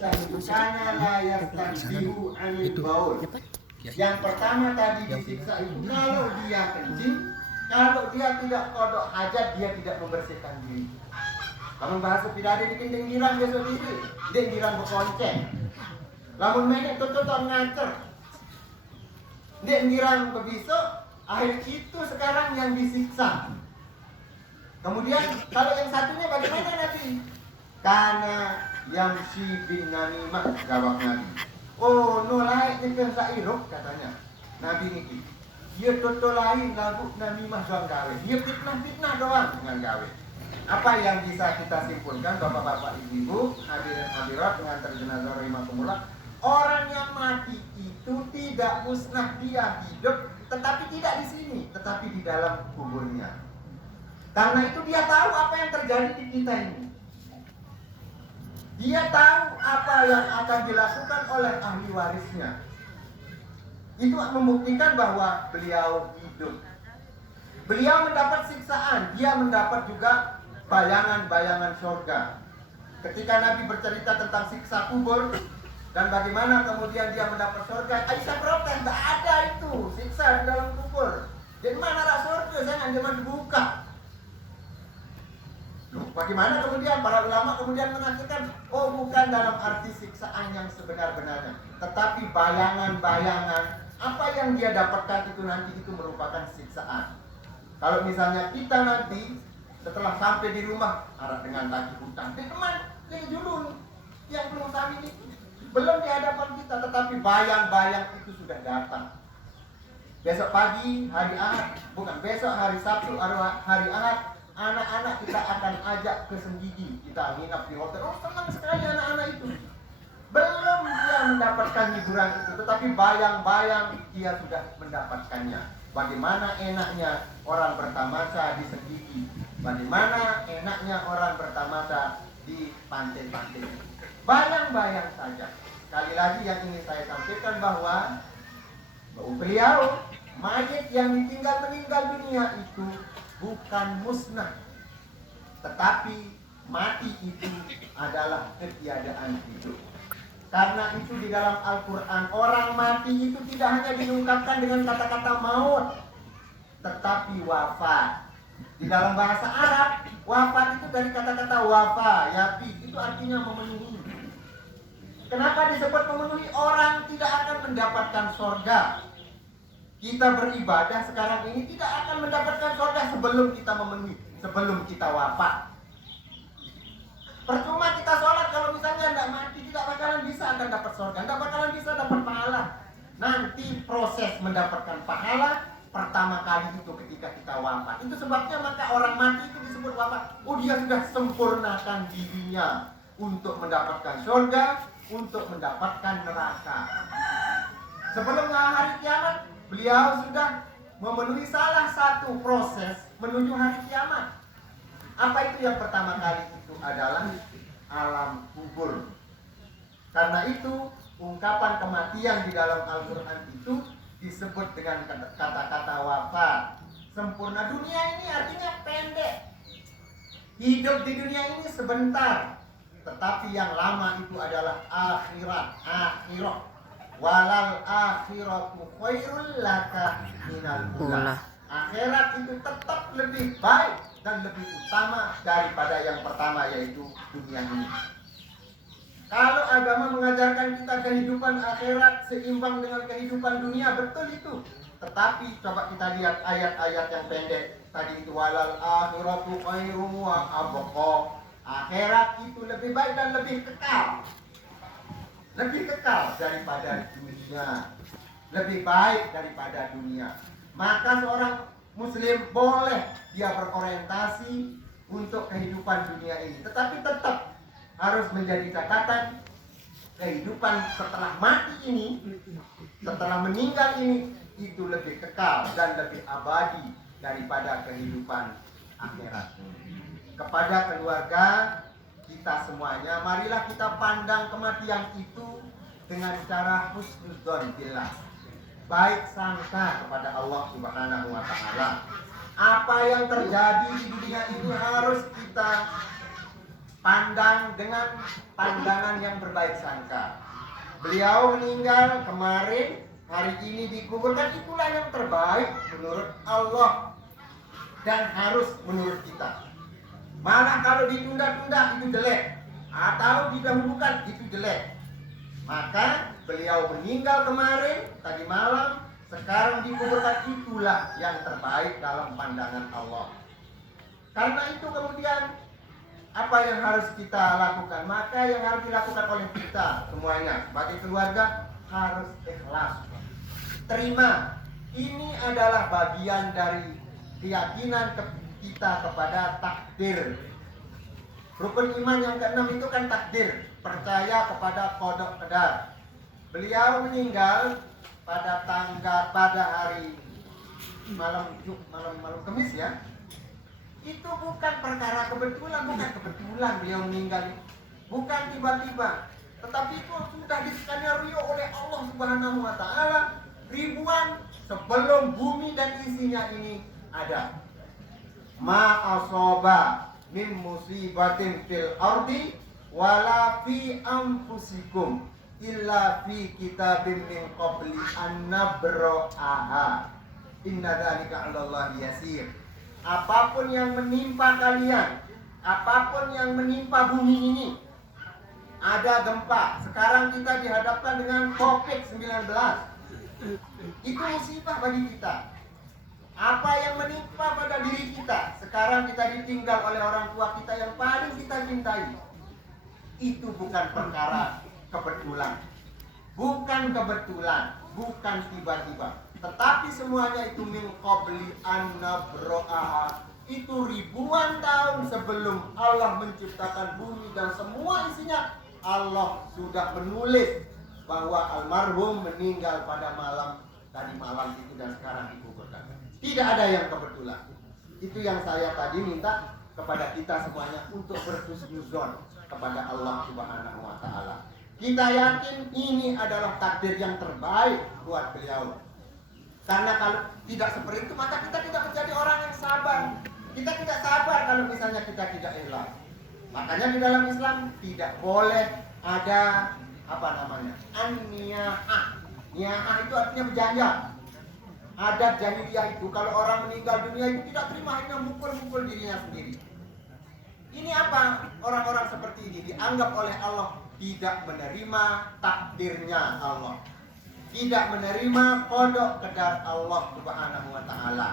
karena layak tanbihu anil baul. Yang pertama tadi disiksa itu kalau dia kencing, kalau dia tidak kodok hajat, dia tidak membersihkan diri. Kamu bahasa tidak ada dikencing girang besok diri, dia girang berkonceng. Lamun menek tutup ngacer, dia girang berbisok, akhir itu sekarang yang disiksa. Kemudian kalau yang satunya bagaimana Nabi? Karena yang si bin namimah, jawab Nabi. Oh, no lain nyekel sairuk katanya. Nabi niki. Dia toto lain lagu namimah doang gawe. Dia fitnah doang dengan gawe. Apa yang bisa kita simpulkan Bapak-bapak Ibu-ibu, hadirin hadirat dengan jenazah rahimakumullah, orang yang mati itu tidak musnah, dia hidup, tetapi tidak di sini, tetapi di dalam kuburnya. Karena itu dia tahu apa yang terjadi di kita ini. Dia tahu apa yang akan dilakukan oleh ahli warisnya. Itu membuktikan bahwa beliau hidup. Beliau mendapat siksaan, dia mendapat juga bayangan-bayangan surga. Ketika Nabi bercerita tentang siksa kubur dan bagaimana kemudian dia mendapat surga, Aisyah protes, tidak ada itu siksa di dalam kubur. Jadi mana ada surga? Saya cuma dibuka. Bagaimana kemudian para ulama kemudian menafsirkan, oh bukan dalam arti siksaan yang sebenar-benarnya, tetapi bayangan-bayangan apa yang dia dapatkan itu nanti itu merupakan siksaan. Kalau misalnya kita nanti setelah sampai di rumah harap dengan tagih hutang, teman yang julun yang belum kami ini belum di hadapan kita, tetapi bayang-bayang itu sudah datang. Besok pagi hari Ahad, bukan besok hari Sabtu hari Ahad, anak-anak kita akan ajak ke Senggigi, kita nginap di hotel. Oh senang sekali anak-anak itu. Belum dia mendapatkan hiburan itu, tetapi bayang-bayang dia sudah mendapatkannya. Bagaimana enaknya orang bertamasya di Senggigi, bagaimana enaknya orang bertamasya di pantai-pantai. Bayang-bayang saja. Sekali lagi yang ingin saya sampaikan bahwa beliau mayit yang meninggal dunia itu bukan musnah, tetapi mati itu adalah ketiadaan hidup. Karena itu di dalam Al-Quran orang mati itu tidak hanya diungkapkan dengan kata-kata maut, tetapi wafat. Di dalam bahasa Arab, wafat itu dari kata-kata wafa, yafi, itu artinya memenuhi. Kenapa disebut memenuhi? Orang tidak akan mendapatkan surga. Kita beribadah sekarang ini tidak akan mendapatkan surga sebelum kita memenuhi, sebelum kita wafat. Percuma kita sholat kalau misalnya tidak mati, tidak bakalan bisa akan dapat surga, tidak bakalan bisa dapat pahala. Nanti proses mendapatkan pahala pertama kali itu ketika kita wafat. Itu sebabnya maka orang mati itu disebut wafat. Oh dia sudah sempurnakan dirinya untuk mendapatkan surga, untuk mendapatkan neraka. Sebelum hari kiamat beliau sudah memenuhi salah satu proses menuju hari kiamat. Apa itu yang pertama kali itu adalah alam kubur. Karena itu ungkapan kematian di dalam Al-Quran itu disebut dengan kata-kata wafat. Sempurna. Dunia ini artinya pendek. Hidup di dunia ini sebentar. Tetapi yang lama itu adalah akhirat. Walal akhiratu khairul laka minal ula. Akhirat itu tetap lebih baik dan lebih utama daripada yang pertama, yaitu dunia ini. Kalau agama mengajarkan kita kehidupan akhirat seimbang dengan kehidupan dunia, betul itu. Tetapi coba kita lihat ayat-ayat yang pendek tadi itu, walal akhiratu khairum wa abqa. Akhirat itu lebih baik dan lebih kekal. Lebih kekal daripada dunia. Lebih baik daripada dunia. Maka seorang muslim boleh dia berorientasi untuk kehidupan dunia ini, tetapi tetap harus menjadi catatan kehidupan setelah mati ini, setelah meninggal ini, itu lebih kekal dan lebih abadi daripada kehidupan akhirat. Kepada keluarga kita semuanya, marilah kita pandang kematian itu dengan cara husnudzon billah, baik sangka kepada Allah Subhanahu wa Ta'ala. Apa yang terjadi di dunia itu harus kita pandang dengan pandangan yang berbaik sangka. Beliau meninggal kemarin, hari ini dikuburkan, itulah yang terbaik menurut Allah dan harus menurut kita. Malah kalau ditunda-tunda itu jelek, atau didahulukan itu jelek. Maka beliau meninggal kemarin, tadi malam, sekarang dikuburkan, itulah yang terbaik dalam pandangan Allah. Karena itu kemudian apa yang harus kita lakukan? Maka yang harus dilakukan oleh kita semuanya sebagai keluarga harus ikhlas. Terima. Ini adalah bagian dari keyakinan kita kepada takdir. Rukun iman yang keenam itu kan takdir, percaya kepada qada qadar. Beliau meninggal pada hari malam Kamis ya. Itu bukan perkara kebetulan, beliau meninggal, bukan tiba-tiba, tetapi itu sudah diskenario oleh Allah Subhanahu wa taala ribuan sebelum bumi dan isinya ini ada. Ma asaba min musibatin fil ardi wala fi anfusikum illa fi kitabim min qabli an nabra'aha inna dzalika 'alallahi yasir. Apapun yang menimpa kalian, apapun yang menimpa bumi ini, ada gempa, sekarang kita dihadapkan dengan COVID-19, itu musibah bagi kita. Apa yang menimpa pada diri kita, sekarang kita ditinggal oleh orang tua kita yang paling kita cintai, itu bukan perkara kebetulan, bukan tiba-tiba. Tetapi semuanya itu min qabli an nabra'aha, itu ribuan tahun sebelum Allah menciptakan bumi dan semua isinya. Allah sudah menulis bahwa almarhum meninggal pada tadi malam itu dan sekarang dikuburkan. Tidak ada yang kebetulan. Itu yang saya tadi minta kepada kita semuanya untuk berhusnuzon kepada Allah Subhanahu wa taala. Kita yakin ini adalah takdir yang terbaik buat beliau. Karena kalau tidak seperti itu, maka kita tidak menjadi orang yang sabar. Kita tidak sabar kalau misalnya kita tidak ikhlas. Makanya di dalam Islam tidak boleh ada an-niyahah. Niyahah itu artinya berjanja. Adat jahiliyah itu kalau orang meninggal dunia itu tidak terima, hanya mukul-mukul dirinya sendiri. Ini apa? Orang-orang seperti ini dianggap oleh Allah tidak menerima takdirnya Allah, tidak menerima qada qadar Allah Subhanahu wa taala.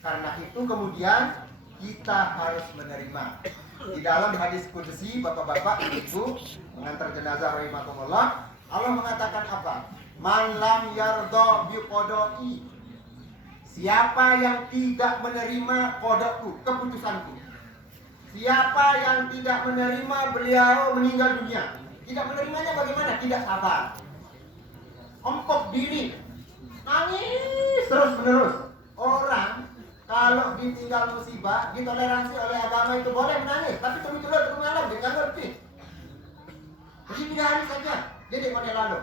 Karena itu kemudian kita harus menerima. Di dalam hadis qudsi, Bapak-bapak, Ibu, mengantar jenazah rahimakumullah, Allah mengatakan apa? Man lam yarda bi qada'i. Siapa yang tidak menerima qadaku, keputusanku. Siapa yang tidak menerima beliau meninggal dunia, tidak menerimanya bagaimana? Tidak sabar, empuk diri, nangis terus menerus. Orang kalau ditinggal musibah, ditoleransi oleh agama itu boleh menangis, tapi terus malam jangan ngerti. Jadi 3 hari saja, jadi model lalu.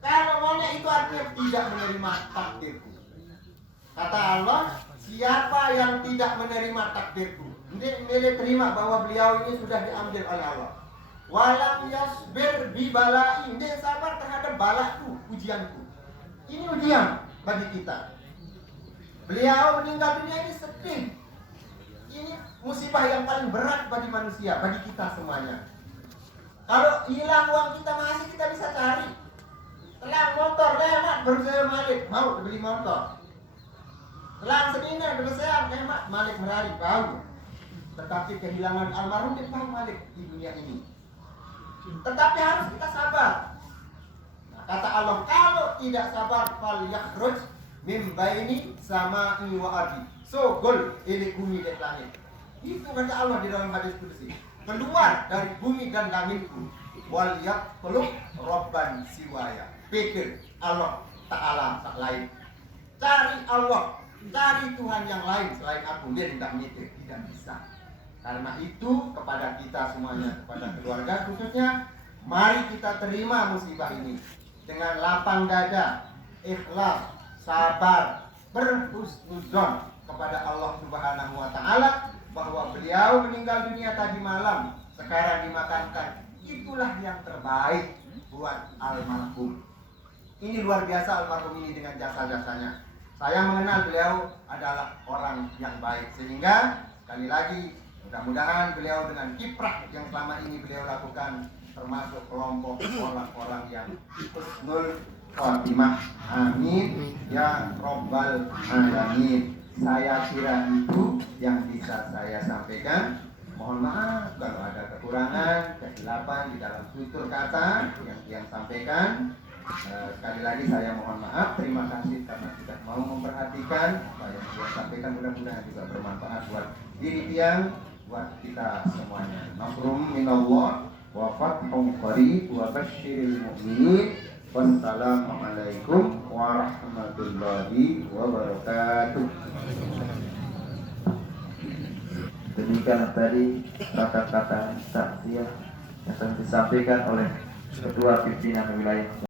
Kalau maunya itu artinya tidak menerima takdirku. Kata Allah, siapa yang tidak menerima takdirku, dia terima bahwa beliau ini sudah diambil oleh Allah. Walam yasbir bi balai, dia sabar terhadap balaku, ujianku. Ini ujian bagi kita. Beliau meninggal dunia ini sedih. Ini musibah yang paling berat bagi manusia, bagi kita semuanya. Kalau hilang uang kita masih kita bisa cari. Telang motor, hemat, baru saya balik, mau beli motor. Telang sedina, bersehat, hemat, Malik merari, bau. Tetapi kehilangan almarhum dia bau Malik di dunia ini. Tetapi harus kita sabar. Nah, kata Allah, kalau tidak sabar, fal yakhruj min baini sama'i wa ardi. So, gol ini bumi dan langit. Itu kata Allah di dalam hadis qudsi. Keluar dari bumi dan langitku. Wal yaqlub rabban siwaya. Pikir Allah Ta'ala tak lain. Cari Allah, cari Tuhan yang lain selain aku. Dia tidak mikir, tidak bisa. Karena itu kepada kita semuanya, kepada keluarga khususnya, mari kita terima musibah ini dengan lapang dada, ikhlas, sabar, berhusnuzon kepada Allah Subhanahu wa taala bahwa beliau meninggal dunia tadi malam sekarang dimakamkan. Itulah yang terbaik buat almarhum. Ini luar biasa almarhum ini dengan jasa-jasanya. Saya mengenal beliau adalah orang yang baik, sehingga sekali lagi mudah-mudahan beliau dengan kiprah yang selama ini beliau lakukan termasuk kelompok orang-orang yang husnul khotimah. Amin ya robbal alamin. Saya kira itu yang bisa saya sampaikan. Mohon maaf kalau ada kekurangan, kesilapan di dalam tutur kata yang sampaikan. Sekali lagi saya mohon maaf. Terima kasih karena sudah mau memperhatikan apa yang saya sampaikan. Mudah-mudahan juga bermanfaat buat diri tiang, buat kita semuanya. Nasrum minallah wa fathun qarib wa basyiril mu'minin. Wassalamualaikum warahmatullahi wabarakatuh. Demikian tadi kata-kata takziah yang telah disampaikan oleh Ketua Pimpinan Wilayah